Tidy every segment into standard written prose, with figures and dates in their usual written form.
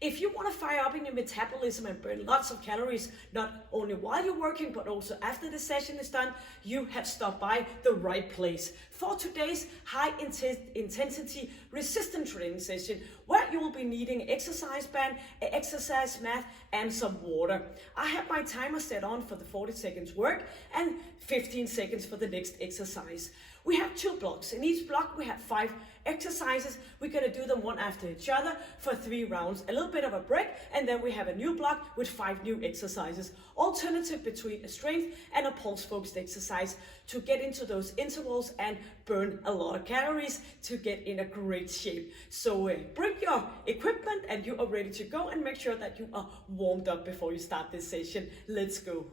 If you want to fire up in your metabolism and burn lots of calories, not only while you're working, but also after the session is done, you have stopped by the right place for today's high intensity resistance training session, where you will be needing exercise band, an exercise mat, and some water. I have my timer set on for the 40 seconds work and 15 seconds for the next exercise. We have 2 blocks. In each block, we have 5 exercises. We're gonna do them one after each other for 3 rounds. A little bit of a break, and then we have a new block with 5 new exercises. Alternative between a strength and a pulse-focused exercise to get into those intervals and burn a lot of calories to get in a great shape. So bring your equipment and you are ready to go, and make sure that you are warmed up before you start this session. Let's go.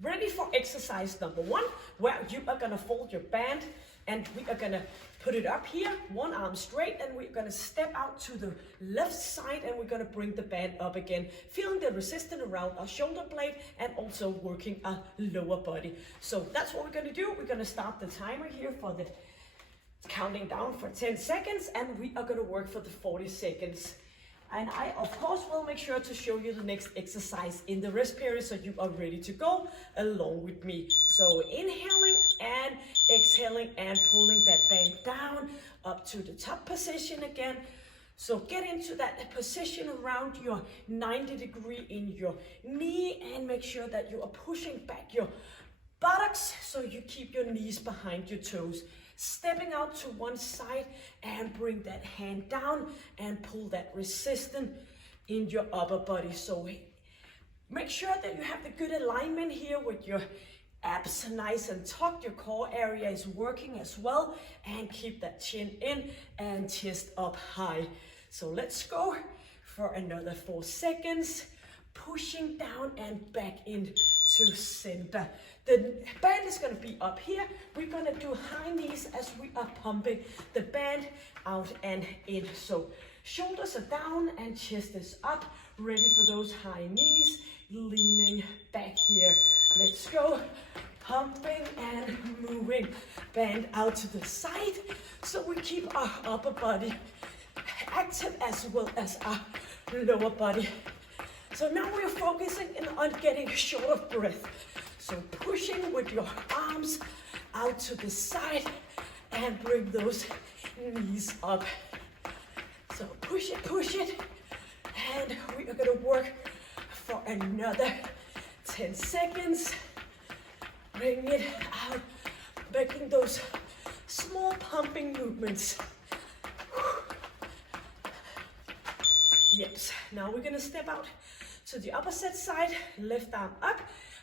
Ready for exercise number 1, where you are gonna fold your band and we are gonna put it up here, one arm straight, and we're gonna step out to the left side, and we're gonna bring the band up again, feeling the resistance around our shoulder blade and also working our lower body. So that's what we're gonna do. We're gonna start the timer here for the counting down for 10 seconds, and we are gonna work for the 40 seconds. And I, of course, will make sure to show you the next exercise in the rest period so you are ready to go along with me. So inhaling and exhaling and pulling that band down up to the top position again. So get into that position around your 90 degree in your knee, and make sure that you are pushing back your buttocks so you keep your knees behind your toes. Stepping out to one side and bring that hand down and pull that resistance in your upper body. So make sure that you have the good alignment here with your abs nice and tucked. Your core area is working as well, and keep that chin in and chest up high. So let's go for another 4 seconds, pushing down and back into center. The band is going to be up here. We're going to do high knees as we are pumping the band out and in. So shoulders are down and chest is up, ready for those high knees, leaning back here. Let's go. Pumping and moving, band out to the side, so we keep our upper body active as well as our lower body. So now we're focusing on getting short of breath. So pushing with your arms out to the side and bring those knees up. So push it, and we are gonna work for another 10 seconds. Bring it out, making those small pumping movements. Yes, now we're gonna step out to the opposite side, left arm up,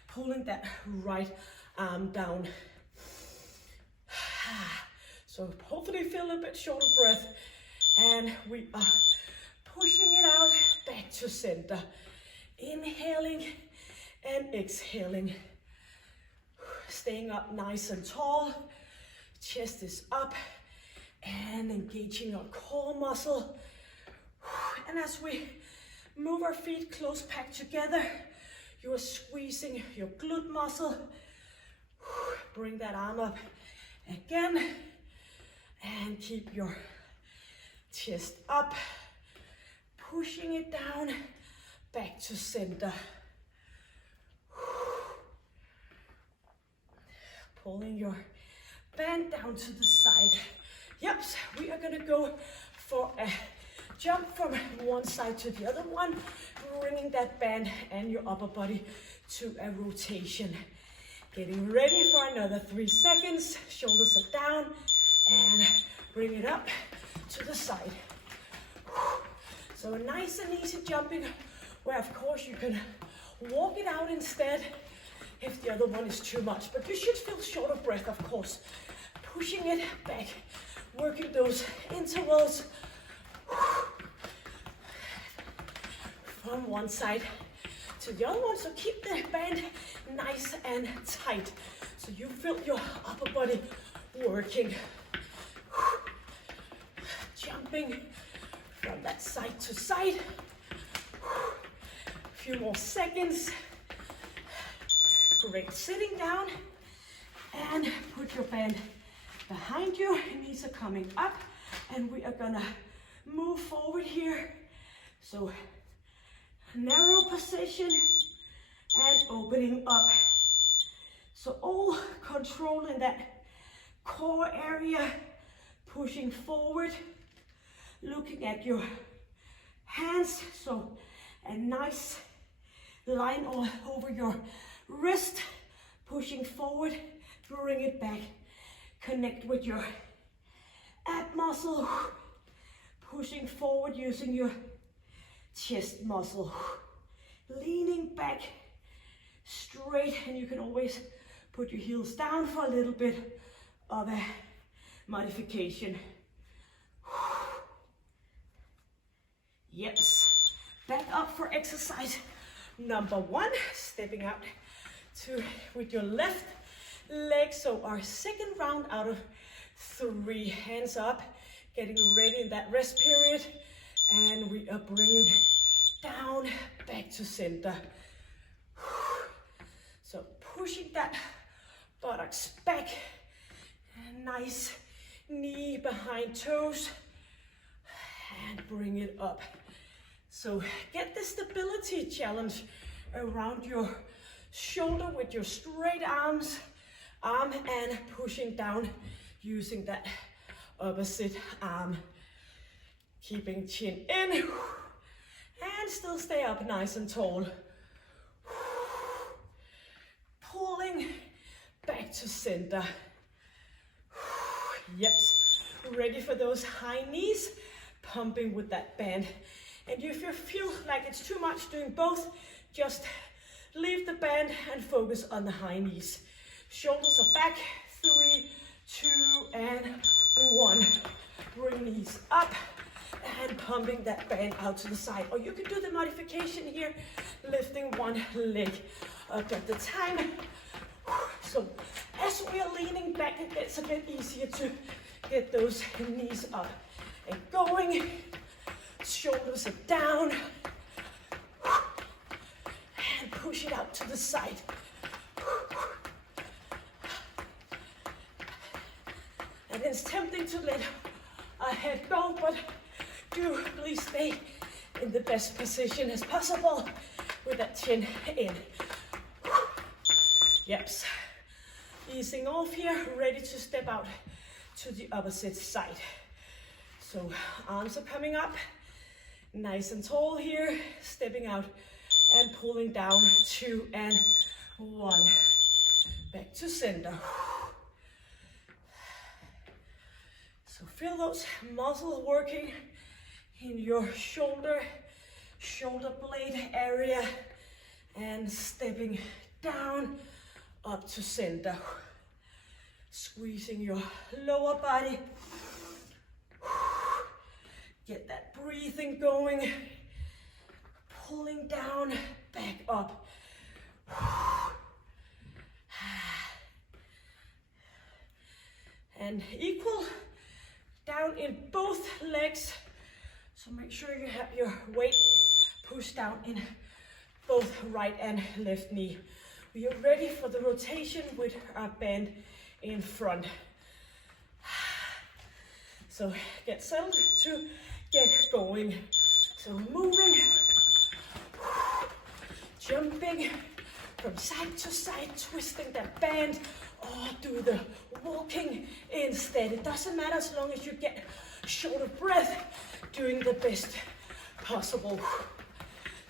pulling that right arm down. So hopefully feel a little bit short of breath, and we are pushing it out back to center. Inhaling and exhaling. Staying up nice and tall, chest is up, and engaging our core muscle. And as we move our feet close packed together, you are squeezing your glute muscle. Bring that arm up again, and keep your chest up, pushing it down back to center. Pulling your band down to the side. Yep, we are gonna go for a jump from one side to the other one, bringing that band and your upper body to a rotation. Getting ready for another 3 seconds. Shoulders are down, and bring it up to the side. So nice and easy jumping, where of course you can walk it out instead if the other one is too much, but you should feel short of breath, of course. Pushing it back, working those intervals from one side to the other one. So keep the band nice and tight, so you feel your upper body working. Jumping from that side to side. A few more seconds. Great. Sitting down, and put your band behind you. Knees are coming up, and we are gonna move forward here So narrow position and opening up. So all control in that core area, pushing forward, looking at your hands. So a nice line all over your wrist, pushing forward, bring it back. Connect with your ab muscle, pushing forward using your chest muscle. Leaning back straight, and you can always put your heels down for a little bit of a modification. Yes. Back up for exercise number 1. Stepping out with your left leg. So our second round out of 3. Hands up, getting ready in that rest period. And we are bringing down, back to center. So pushing that buttocks back. Nice knee behind toes. And bring it up. So get the stability challenge around your shoulder with your straight arm and pushing down using that opposite arm. Keeping chin in and still stay up nice and tall. Pulling back to center. Yes, ready for those high knees, pumping with that band. And if you feel like it's too much doing both, just leave the band and focus on the high knees. Shoulders are back, 3, 2, and 1. Bring knees up and pumping that band out to the side. Or you can do the modification here, lifting one leg up at the time. So as we are leaning back, it gets a bit easier to get those knees up and going. Shoulders are down. And push it out to the side. And it's tempting to let our head go, but do please stay in the best position as possible with that chin in. Yes. Easing off here, ready to step out to the opposite side. So arms are coming up, nice and tall here, stepping out and pulling down, 2 and 1. Back to center. So feel those muscles working in your shoulder blade area and stepping down up to center. Squeezing your lower body. Get that breathing going. Pulling down, back up. And equal down in both legs. So make sure you have your weight pushed down in both right and left knee. We are ready for the rotation with our band in front. So get settled to get going. So moving, jumping from side to side, twisting that band, or do the walking instead. It doesn't matter as long as you get shoulder breath, doing the best possible.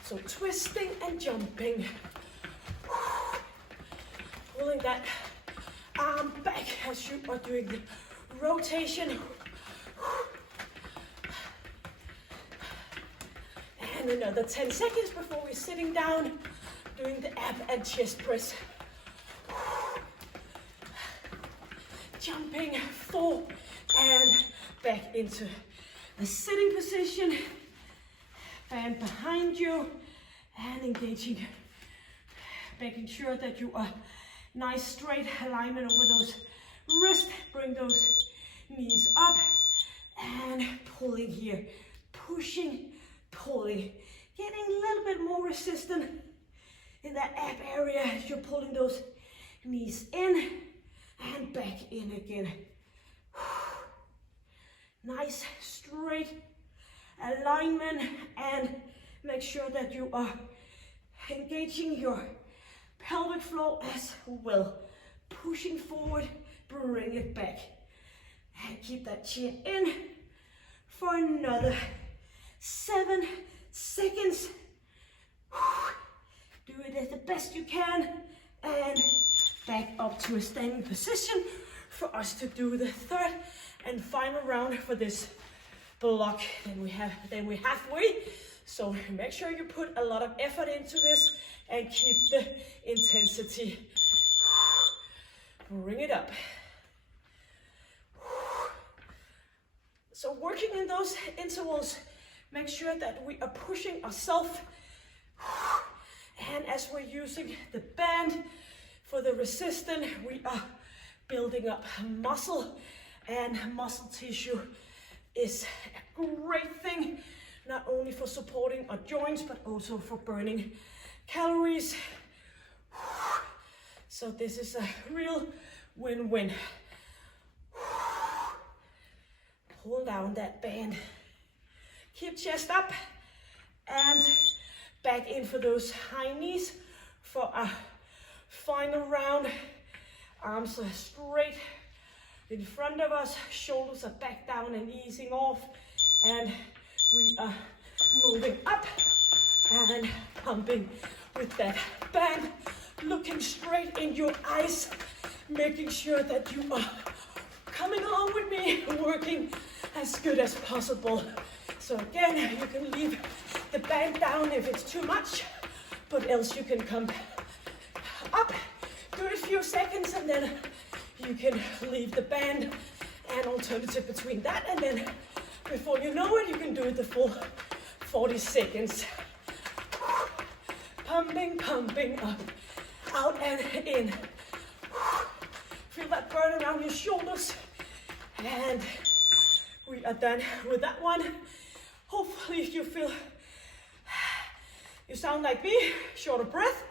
So twisting and jumping. Pulling that arm back as you are doing the rotation. And another 10 seconds before we're sitting down, doing the ab and chest press. Jumping 4 and back into the sitting position. Band behind you and engaging, making sure that you are nice straight alignment over those wrists. Bring those knees up and pulling here, pushing, pulling, getting a little bit more resistant in that ab area as you're pulling those knees in and back in again. Nice straight alignment, and make sure that you are engaging your pelvic floor as well. Pushing forward, bring it back. And keep that chin in for another 7 seconds. Do it as the best you can, and back up to a standing position for us to do the third and final round for this block. Then we're halfway, so make sure you put a lot of effort into this and keep the intensity. Bring it up. So working in those intervals, make sure that we are pushing ourselves, and as we're using the band for the resistance, we are building up muscle, and muscle tissue is a great thing, not only for supporting our joints, but also for burning calories. So this is a real win-win. Pull down that band. Keep chest up and back in for those high knees for our final round. Arms are straight in front of us, shoulders are back down and easing off, and we are moving up and pumping with that band, looking straight in your eyes, making sure that you are coming along with me, working as good as possible. So again, you can leave the band down if it's too much, but else you can come up, do a few seconds, and then you can leave the band, and alternative between that, and then before you know it, you can do it the full 40 seconds. Pumping, pumping up, out and in. Feel that burn around your shoulders, and we are done with that one. Hopefully you sound like me, short of breath.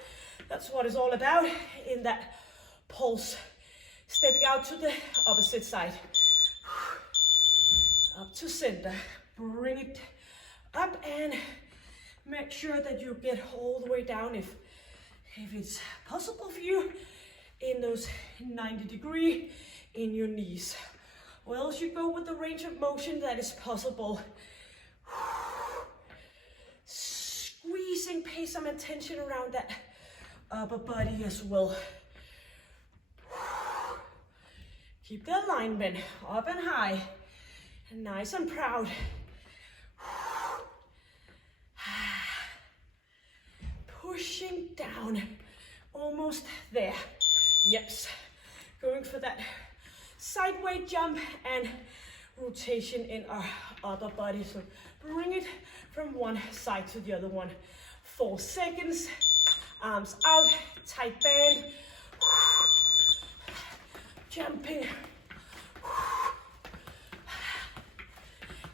That's what it's all about in that pulse. Stepping out to the opposite side. Up to center. Bring it up and make sure that you get all the way down if it's possible for you, in those 90-degree in your knees. Or else you go with the range of motion that is possible. Squeezing, pay some attention around that upper body as well. Keep the alignment up and high, and nice and proud. Pushing down, almost there. Yes, going for that sideway jump and rotation in our upper body. So bring it from one side to the other one. 4 seconds, arms out, tight band. Jumping.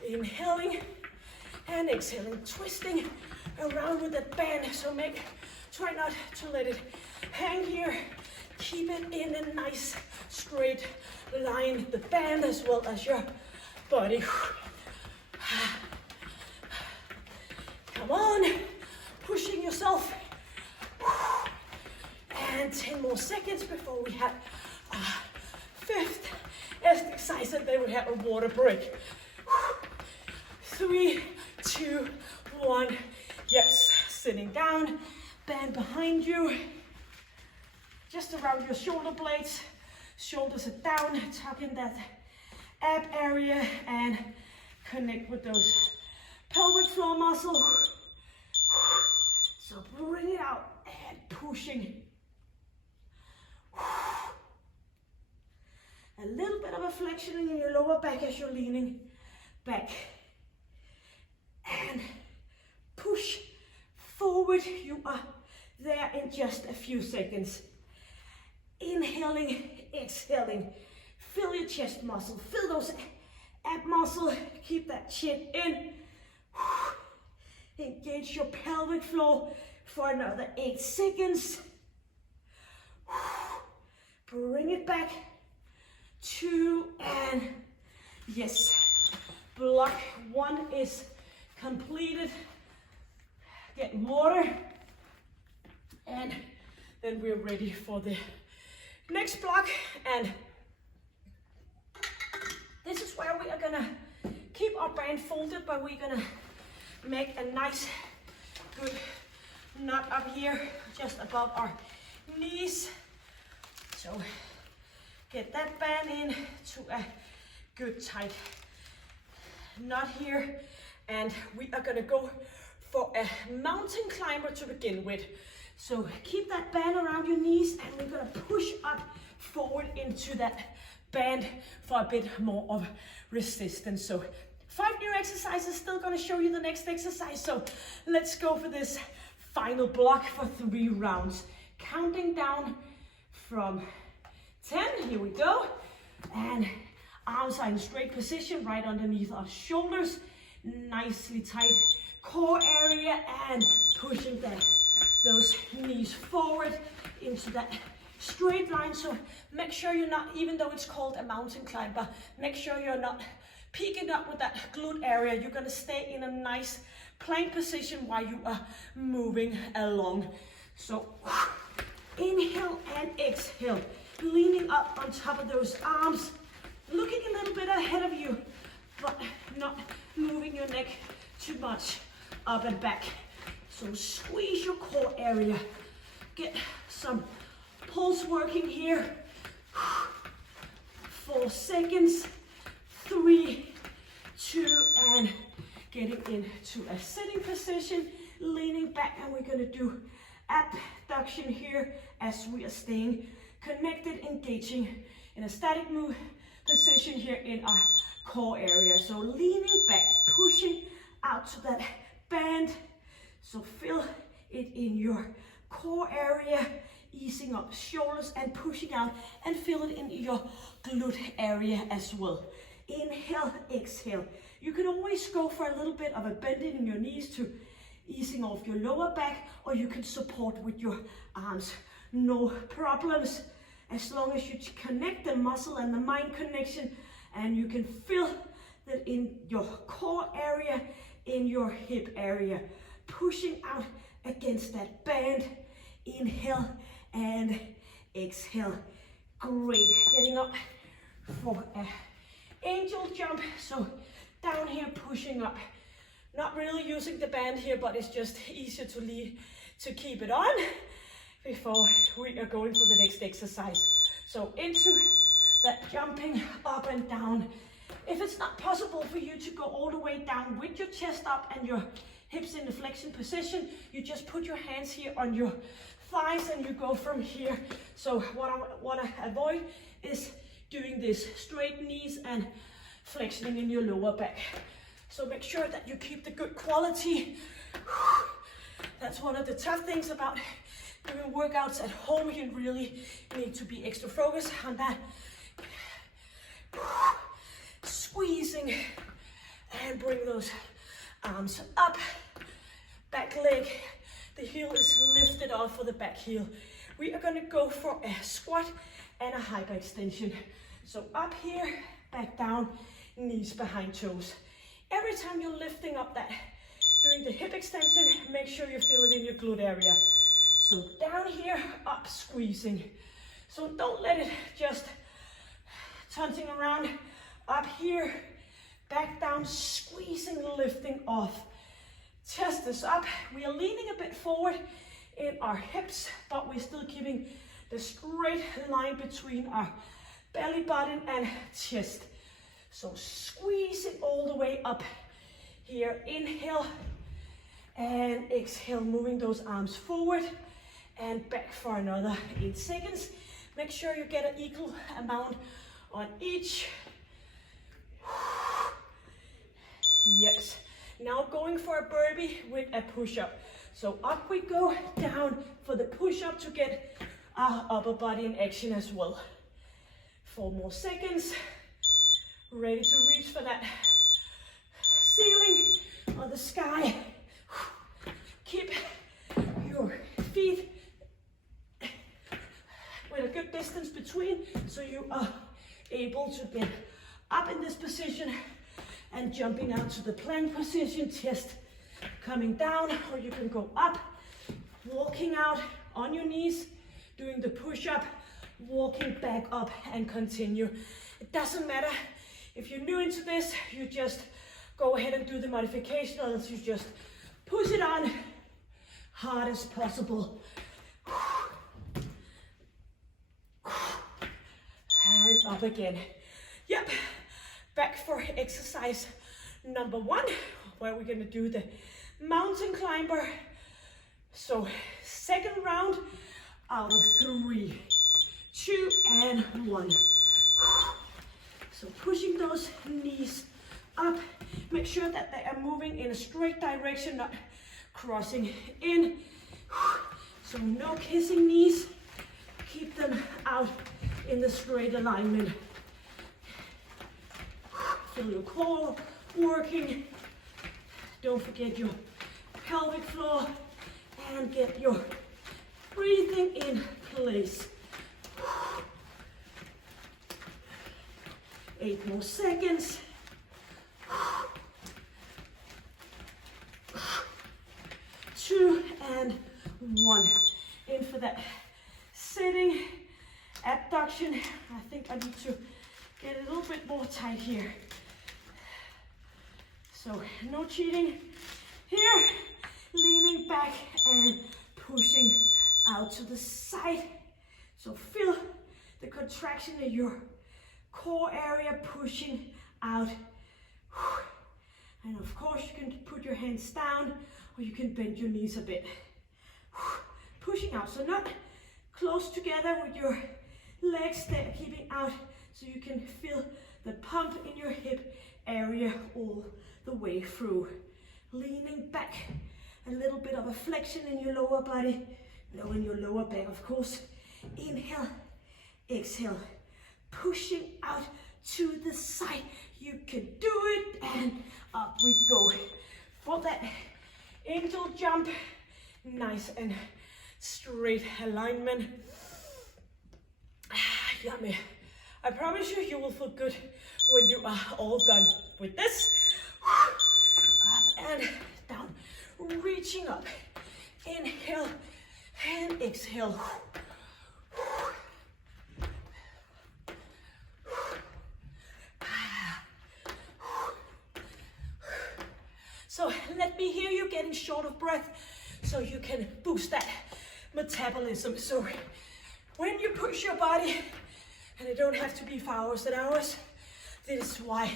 Inhaling and exhaling, twisting around with that band. So try not to let it hang here. Keep it in a nice straight line, the band as well as your body. Come on, pushing yourself. And 10 more seconds before we have our 5th exercise, and then we have a water break. 3, 2, 1. Yes, sitting down, band behind you, just around your shoulder blades. Shoulders are down, tuck in that ab area and connect with those pelvic floor muscles. So bring it out and pushing. A little bit of a flexion in your lower back as you're leaning back. And push forward. You are there in just a few seconds. Inhaling, exhaling. Fill your chest muscle. Fill those ab muscle. Keep that chin in. Engage your pelvic floor for another 8 seconds. Bring it back. 2 and yes. Block 1 is completed. Get water, and then we're ready for the next block. And this is where we are gonna keep our band folded, but we're gonna make a nice good knot up here just above our knees. So get that band in to a good tight knot here, and we are gonna go for a mountain climber to begin with. So keep that band around your knees, and we're gonna push up forward into that band for a bit more of resistance. So 5 new exercises, still gonna show you the next exercise. So let's go for this final block for 3 rounds. Counting down from 10, here we go. And arms are in straight position, right underneath our shoulders. Nicely tight core area, and pushing those knees forward into that straight line. So make sure you're not, even though it's called a mountain climber, make sure you're not peaking up with that glute area. You're gonna stay in a nice plank position while you are moving along. So inhale and exhale, leaning up on top of those arms, looking a little bit ahead of you, but not moving your neck too much up and back. So squeeze your core area, get some pulse working here. 4 seconds, 3, 2, and getting into a sitting position, leaning back, and we're gonna do abduction here as we are staying connected, engaging in a static move position here in our core area. So leaning back, pushing out to that band. So feel it in your core area, easing up shoulders and pushing out, and feel it in your glute area as well. Inhale, exhale. You can always go for a little bit of a bending in your knees to easing off your lower back, or you can support with your arms. No problems, as long as you connect the muscle and the mind connection, and you can feel that in your core area, in your hip area, pushing out against that band. Inhale and exhale. Great. Getting up for an angel jump. So down here, pushing up. Not really using the band here, but it's just easier to keep it on before we are going for the next exercise. So into that jumping up and down. If it's not possible for you to go all the way down with your chest up and your hips in the flexion position, you just put your hands here on your thighs and you go from here. So what I want to avoid is doing this straight knees and flexioning in your lower back. So make sure that you keep the good quality. That's one of the tough things about doing workouts at home. You really need to be extra focused on that. Squeezing and bring those arms up. Back leg, the heel is lifted off for the back heel. We are going to go for a squat and a hyperextension. So up here, back down, knees behind toes. Every time you're lifting up that, doing the hip extension, make sure you feel it in your glute area. So down here, up, squeezing. So don't let it just touching around. Up here, back down, squeezing, lifting off. Chest is up. We are leaning a bit forward in our hips, but we're still keeping the straight line between our belly button and chest. So squeeze it all the way up here. Inhale and exhale, moving those arms forward and back for another 8 seconds. Make sure you get an equal amount on each. Yes. Now going for a burpee with a push-up. So up we go, down for the push-up to get our upper body in action as well. 4 more seconds. Ready to reach for that ceiling or the sky. Keep your feet with a good distance between so you are able to get up in this position and jumping out to the plank position, chest coming down, or you can go up, walking out on your knees, doing the push-up, walking back up and continue. It doesn't matter if you're new into this, you just go ahead and do the modification, or else you just push it on hard as possible. And up again. Yep, back for exercise number 1, where we're gonna do the mountain climber. So second round out of 3, 2, and 1. So pushing those knees up, make sure that they are moving in a straight direction, not crossing in. So no kissing knees, keep them out in the straight alignment. Feel your core working. Don't forget your pelvic floor, and get your breathing in place. 8 more seconds. 2 and 1. In for that sitting abduction. I think I need to get a little bit more tight here. So no cheating here. Leaning back and pushing out to the side. So feel the contraction in your core area, pushing out. And of course you can put your hands down, or you can bend your knees a bit. Pushing out, so not close together with your legs, they're keeping out, so you can feel the pump in your hip area all the way through. Leaning back, a little bit of a flexion in your lower body, no, in your lower back, of course. Inhale, exhale, pushing out to the side. You can do it, and up we go. For that angel jump, nice and straight alignment. Yummy. I promise you, you will feel good when you are all done with this. Up and down, reaching up. Inhale and exhale. So let me hear you getting short of breath so you can boost that metabolism. So when you push your body, and it don't have to be for hours and hours, this is why,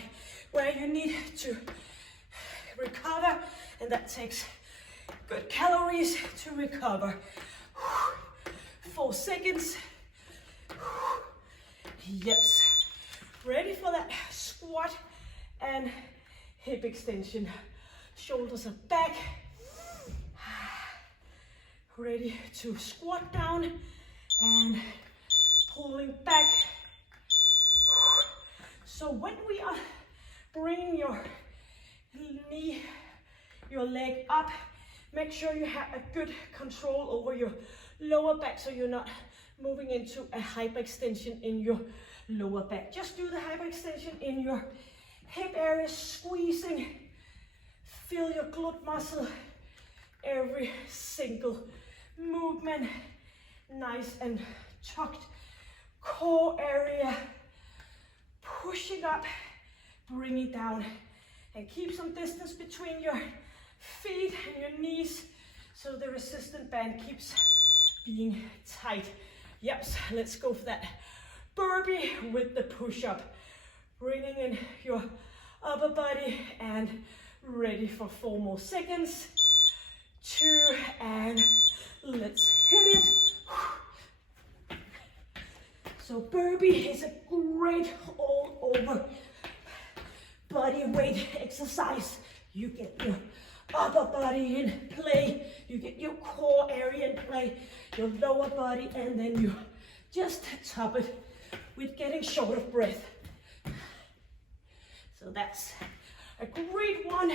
where you need to recover, and that takes good calories to recover. 4 seconds. Yes. Ready for that squat and hip extension. Shoulders are back. Ready to squat down and pulling back. So when we are bringing your knee, your leg up, make sure you have a good control over your lower back so you're not moving into a hyperextension in your lower back. Just do the hyperextension in your hip area, squeezing. Feel your glute muscle, every single movement. Nice and tucked core area. Pushing up, bring it down, and keep some distance between your feet and your knees so the resistance band keeps being tight. Yep, so let's go for that burpee with the push-up. Bringing in your upper body and ready for 4 more seconds. 2 and let's hit it. So burpee is a great all over body weight exercise. You get your upper body in play, you get your core area in play, your lower body, and then you just top it with getting short of breath. So that's a great one.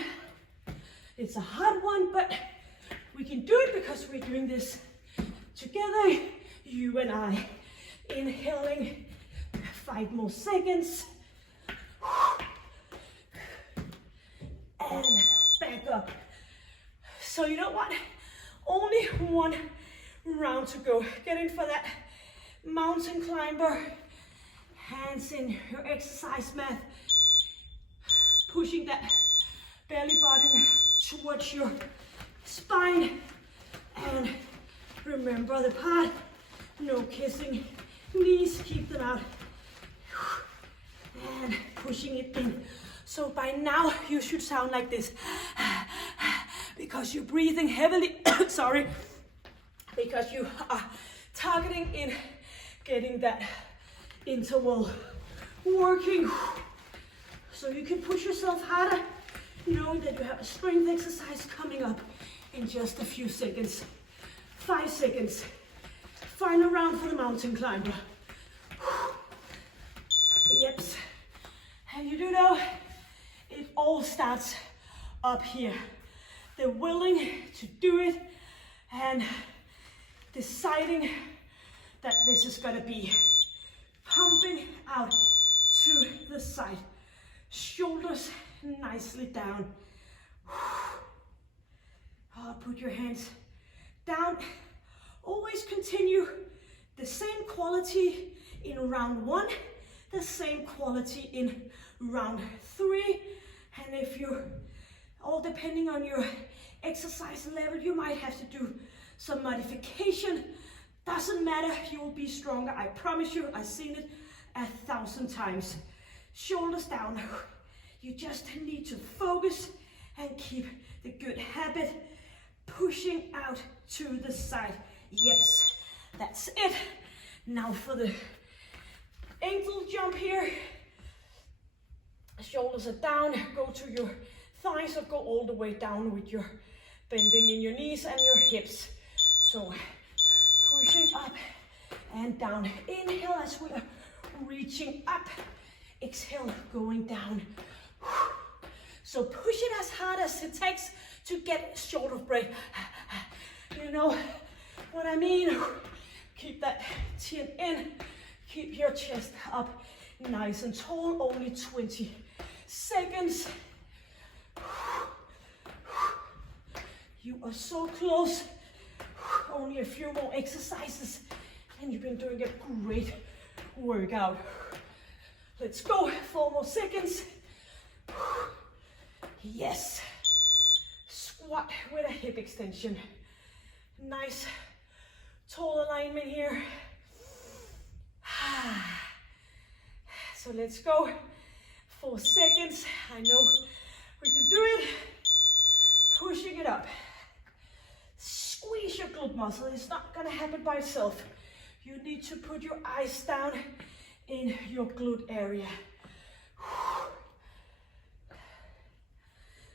It's a hard one, but we can do it because we're doing this together, you and I. Inhaling, 5 more seconds. and back up. So you know what? Only one round to go. Get in for that mountain climber. Hands in your exercise mat. Pushing that belly button towards your spine. And remember the part, no kissing knees, keep them out. And pushing it in. So by now you should sound like this. Because you're breathing heavily, sorry. Because you are targeting in getting that interval working. So you can push yourself harder, knowing that you have a strength exercise coming up in just a few seconds. 5 seconds. Final round for the mountain climber. Yep. And you do know, it all starts up here. They're willing to do it and deciding that this is gonna be pumping out to the side. Shoulders nicely down. Put your hands down. Always continue the same quality in round 1, the same quality in round 3. And if you're all depending on your exercise level, you might have to do some modification. Doesn't matter, you will be stronger. I promise you, I've seen it 1,000 times. Shoulders down. You just need to focus and keep the good habit. Pushing out to the side. Yes, that's it. Now for the ankle jump here. Shoulders are down. Go to your thighs or go all the way down with your bending in your knees and your hips. So pushing up and down. Inhale as we are reaching up. Exhale, going down. So push it as hard as it takes to get short of breath. You know what I mean? Keep that chin in. Keep your chest up nice and tall. Only 20 seconds. You are so close. Only a few more exercises and you've been doing a great workout. Let's go. 4 more seconds. Yes. Squat with a hip extension. Nice tall alignment here. So let's go. 4 seconds. I know we can do it. Pushing it up. Squeeze your glute muscle. It's not gonna happen by itself. You need to put your eyes down in your glute area.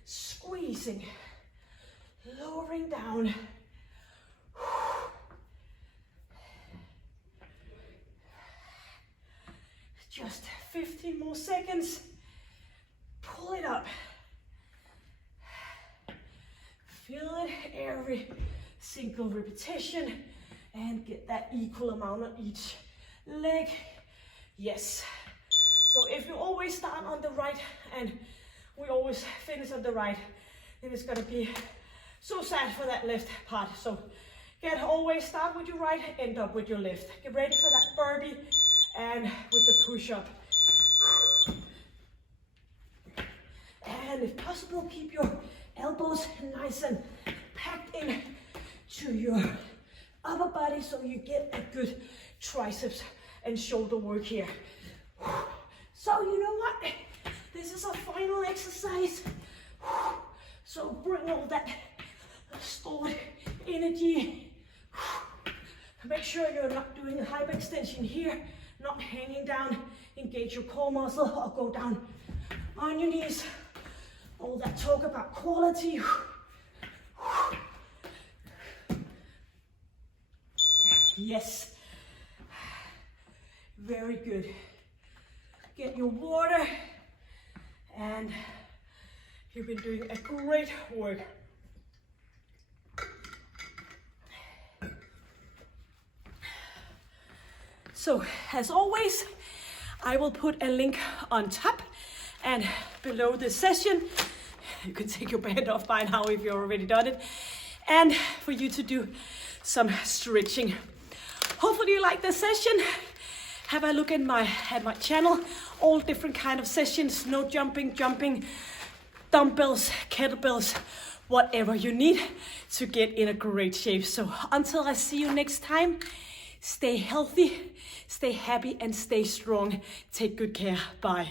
Squeezing, lowering down. Just 15 more seconds. Pull it up. Feel it every single repetition and get that equal amount on each leg. Yes. So if you always start on the right and we always finish on the right, then it's gonna be so sad for that left part. So always start with your right, end up with your left. Get ready for that burpee and with the push-up. And if possible, keep your elbows nice and packed in to your upper body so you get a good triceps and shoulder work here. So you know what? This is our final exercise. So bring all that stored energy. Make sure you're not doing a hyperextension here, not hanging down. Engage your core muscle or go down on your knees. All that talk about quality. Yes. Very good. Get your water. And you've been doing a great work. So, as always, I will put a link on top and below this session You can take your band off by now if you've already done it. And for you to do some stretching. Hopefully you like this session. Have a look at my channel. All different kind of sessions. No jumping, dumbbells, kettlebells, whatever you need to get in a great shape. So until I see you next time, stay healthy, stay happy, and stay strong. Take good care. Bye.